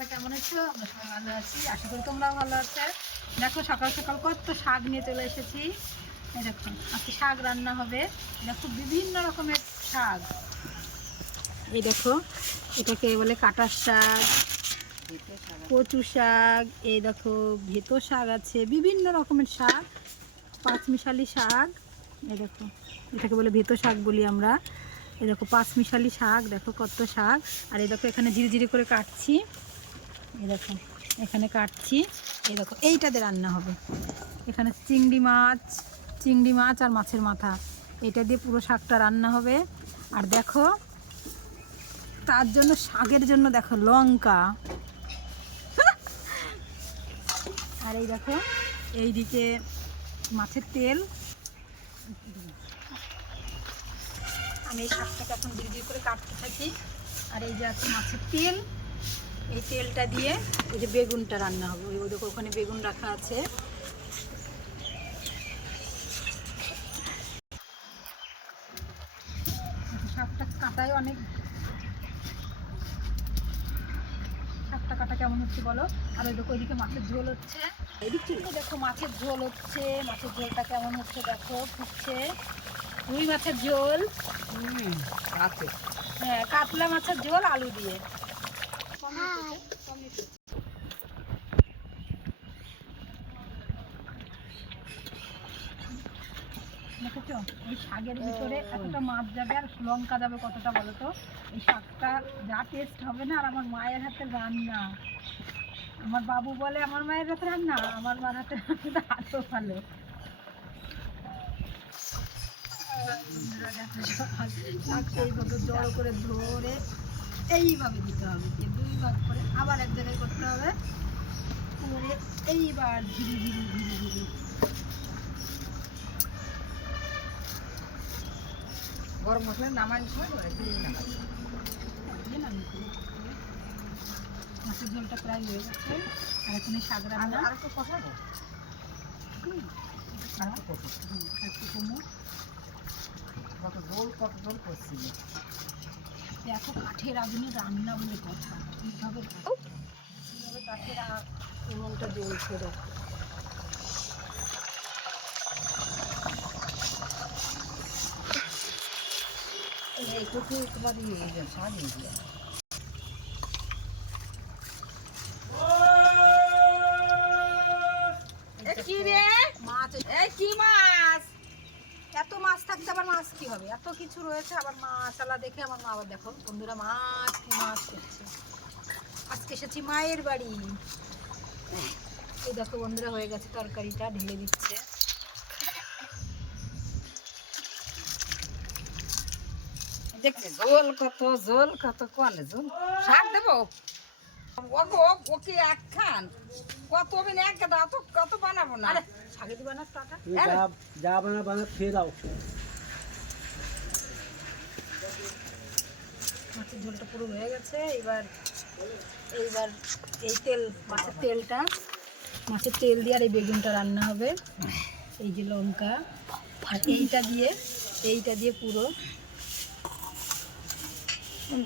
তোমরা কেমন আছো? আমরা সবাই ভালো আছি, আশা করি তোমরাও ভালো আছো। দেখো সকাল সকাল কত শাক নিয়ে চলে এসেছি। এই দেখো আজকে শাক রান্না হবে। দেখো বিভিন্ন রকমের শাক। এই দেখো এটাকে বলে কাটার শাক, কচু শাক, এই দেখো ভেতো শাক আছে, বিভিন্ন রকমের শাক, পাঁচমিশালি শাক। এই দেখো এটাকে বলে ভেতো শাক বলি আমরা। এই দেখো পাঁচমিশালি শাক, দেখো কত শাক। আর এই দেখো এখানে ধীরে ধীরে করে কাটছি। এই দেখো এখানে কাটছি। এই দেখো এইটাতে রান্না হবে। এখানে চিংড়ি মাছ আর মাছের মাথা, এটা দিয়ে পুরো শাকটা রান্না হবে। আর দেখো তার জন্য শাকের জন্য দেখো লঙ্কা। আর এই দেখো এইদিকে মাছের তেল। আমি এই শাকটাকে এখন ধীরে ধীরে করে কাটতে থাকি। আর এই যে আছে মাছের তেল, এই তেলটা দিয়ে ওই যে বেগুনটা রান্না হবে। ওই দেখো ওখানে বেগুন রাখা আছে। শাকটা কাটায় অনেক, শাকটা কাটা কেমন হচ্ছে বলো। আর ওই দেখো ওইদিকে মাছের ঝোল হচ্ছে। এদিকে দেখো মাছের ঝোল হচ্ছে, মাছের ঝোলটা কেমন হচ্ছে দেখো, ফুটছে। রুই মাছের ঝোল, হ্যাঁ কাতলা মাছের ঝোল আলু দিয়ে। দেখেছো এই শাকের ভিতরে এতটা মাছ যাবে আর লঙ্কা যাবে কতটা বলো তো। এই শাকটা যা টেস্ট হবে না। আর আমার মায়ের হাতের রান্না, আমার বাবু বলে আমার মায়ের হাতে রান্না, আমার মার হাতে রান্না আরো ভালো। শাকটা এইভাবে জড়ো করে ধরে এইভাবে দিতে হবে, দুই ভাগ করে আবার এক জায়গায় করতে হবে। করে এইবার ধীরে ধীরে ধীরে ধীরে গরম মশলা নামাই সময় মাছের ঝোলটা প্রায় হয়ে গেছে। আর এখানে শাক রান্না আর একটু কষাবো, একটু কমো। কত জল করছি। এত কাঠের আগুনে রান্না বলে কথা, কীভাবে কাঠের উনুনটা জ্বলছে দেখো। এই কচু তোমার সাজিয়ে দিয়ে মাছ, এই কি মাছ? এত মাছ থাকতে আবার মাছ কি হবে? এত কিছু রয়েছে আবার মাছ আলা দেখে আমার মা আবার দেখো বন্ধুরা মাছ কি মাছ করছে। আজকে এসেছি মায়ের বাড়ি। এই দেখো বন্ধুরা হয়ে গেছে, তরকারিটা ঢেলে দিচ্ছে। দেখছি জোল কত কোয়ালে জোল শাক দেবো। ওকে এক খান কত এক দাও তো, কত বানাবো না। আরে শাকে দিবা না টাকা, যা বানা খেয়ে দাও। মাছের ঝোলটা পুরো হয়ে গেছে। এইবার এইবার এই তেল, মাছের তেলটা, মাছের তেল দিয়ে আর এই বেগুনটা রান্না হবে। এই যে লঙ্কা আর এইটা দিয়ে পুরো।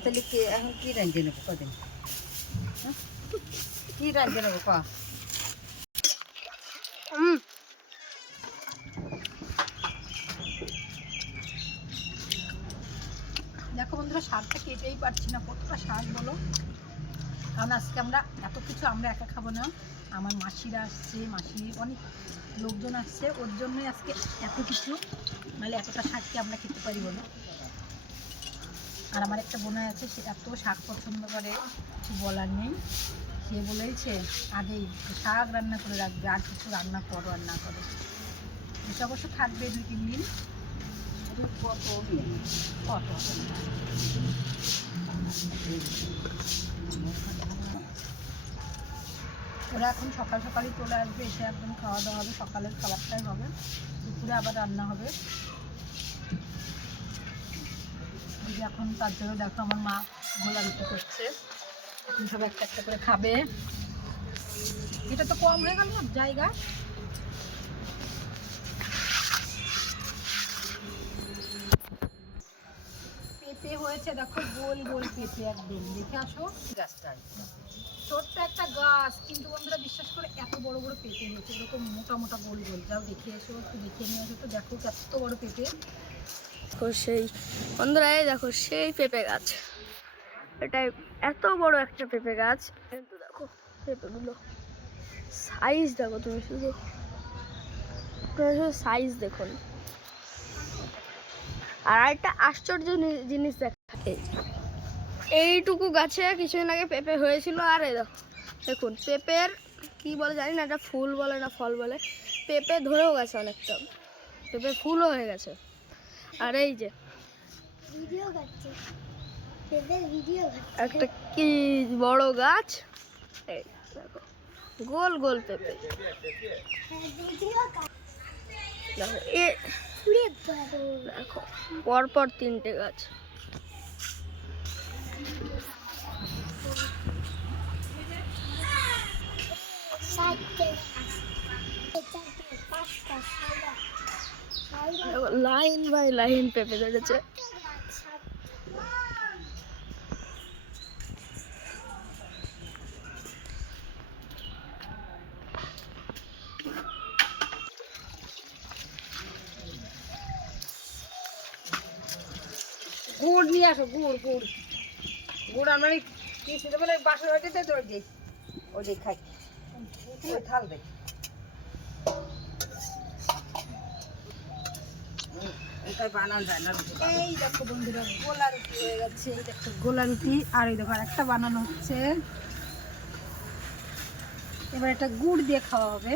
তাহলে এখন কি রাঁধে নেবো কদিন, কি রাঁধে নেবো পা। দেখো বন্ধুরা শাকটা কেটেই পারছি না, কতটা শাক বলো। কারণ আজকে আমরা এত কিছু আমরা একা খাবো না, আমার মাসিরা আসছে, মাসির অনেক লোকজন আসছে, ওর জন্যই আজকে এত কিছু। নাহলে এতটা শাককে আমরা খেতে পারি বলো। আর আমার একটা বোনাই আছে, সে এত শাক পছন্দ করে কিছু বলার নেই। সে বলেছে আগেই শাক রান্না করে রাখবে, আর কিছু রান্না করো আর না করো। এটা অবশ্য থাকবে 2-3 দিন। ওরা এখন সকাল সকালই চলে আসবে, এসে একদম খাওয়া দাওয়া হবে, সকালের খাবারটাই হবে, দুপুরে আবার রান্না হবে। এখন তার জন্য দেখো আমার মা গোলাগুটি করছে, এখন সব একটা একটা করে খাবে। এটা তো কম হয়ে গেল জায়গা। পেঁপে হয়েছে দেখো, গোল গোল পেঁপে, একদম দেখে আসো। গাছটা ছোট্ট গাছ, কিন্তু বন্ধুরা বিশ্বাস করে এত বড় বড় পেঁপে হয়েছে, এরকম মোটা মোটা গোল গোল। যাও দেখে এসো, একটু দেখে নিয়ে আসো তো, দেখো এত বড় পেঁপে। দেখো সেই বন্ধুরা, এই দেখো সেই পেঁপে গাছ, এটাই এত বড় একটা পেঁপে গাছ। কিন্তু দেখো পেঁপেগুলো সাইজ দেখো, তুমি শুধু সাইজ দেখুন। আর একটা আশ্চর্য জিনিস দেখা, এইটুকু গাছে কিছুদিন আগে পেঁপে হয়েছিল। আর এই দেখো, দেখুন পেঁপের কি বলে জানি না, এটা ফুল বলে না ফল বলে, পেঁপে ধরেও গেছে অনেকটা, পেঁপে ফুলও হয়ে গেছে। আর এই যে একটা কি বড় গাছ, এই দেখো গোল গোল পেঁপে। দেখো দেখো পরপর 3টে গাছ। লাইন বাই লাইন পেঁপে ধরেছে। গুড় নিয়ে আসো, গুড় গুড় গুড় আমরা কিনতে বলে বাসর হইতে তো ওই যে খাই, ওই থাল দে। ওইটাই বানানো যায় না। এই দেখো বন্ধুরা গোলা রুটি হয়ে গেছে, এই দেখো গোলা রুটি। আর এই দেখো একটা বানানো হচ্ছে, এবার একটা গুড় দিয়ে খাওয়া হবে।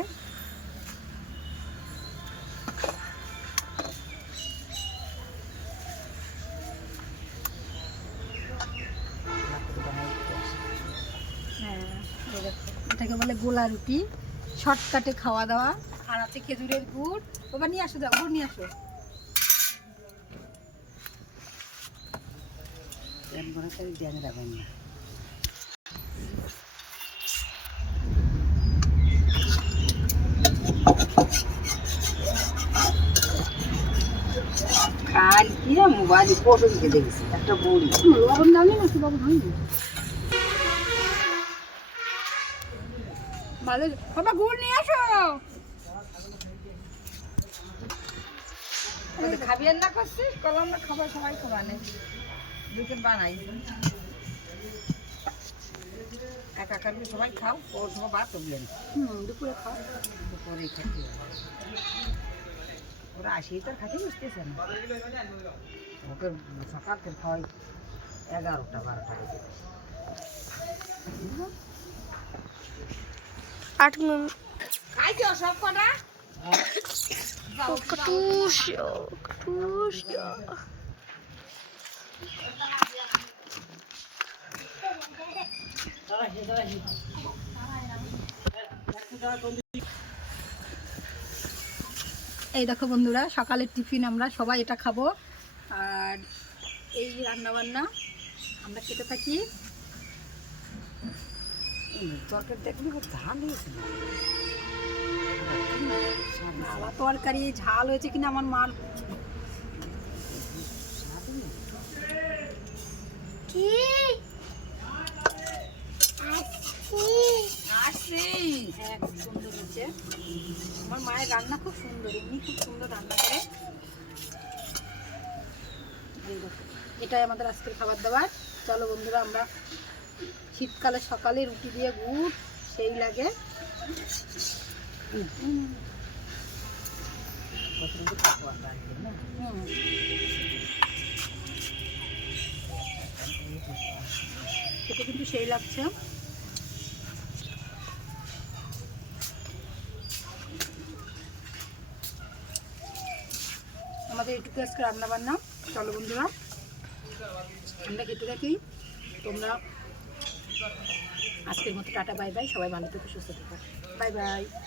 হ্যাঁ, এই দেখো এটাকে বলে গোলা রুটি, শর্টকাটে খাওয়া দাওয়া। আর আছে খেজুরের গুড়। বাবা নিয়ে আসো, যাও গুড় নিয়ে আসো। কালকে মোবাইলে ফটো দিকে দেখেছি একটা বুড়ি, লবণ দামি নাকি বাবু? হয়নি ভালো। বাবা গুড় নিয়ে আসো। খাবি আর না করছিস, কলম না খাবার সবাই খাবানে দুটো বানাই একা খাবি, সবাই খাও, ওর সময় বাদ হবি না। দুপুরে খাও। দুপুরে খেতে ওরা আসি তো খাতে বুঝতেছে না, ওকে সকাল থেকে খাওয়াই 11টা 12টা বেজে। 8 মিনিট খাইছো সব কটা? কটুশিয়া এই দেখো বন্ধুরা, সকালের টিফিন আমরা সবাই এটা খাবো। আর এই রান্না বান্না আমরা খেতে থাকি। তরকারি দেখলি খুব ধান দিয়েছিল, আবার তরকারি ঝাল হয়েছে কিনা আমার মার। কি আসছি। হ্যাঁ, খুব সুন্দর হয়েছে। আমার মায়ের রান্না খুব সুন্দর, এমনি খুব সুন্দর রান্না করে। এই দেখো, এটাই আমাদের আজকের খাবার দাবার। চলো বন্ধুরা, আমরা শীতকালে সকালে রুটি দিয়ে গুড় সেই লাগে। খেতে কিন্তু সেই লাগছে। আমাদের এটুকু আজকে রান্না বান্না। চলো বন্ধুরা, আমরা খেতে থাকি। তোমরা আজকের মতো টাটা বাই বাই, সবাই ভালো থেকো, সুস্থ থেকো, বাই বাই।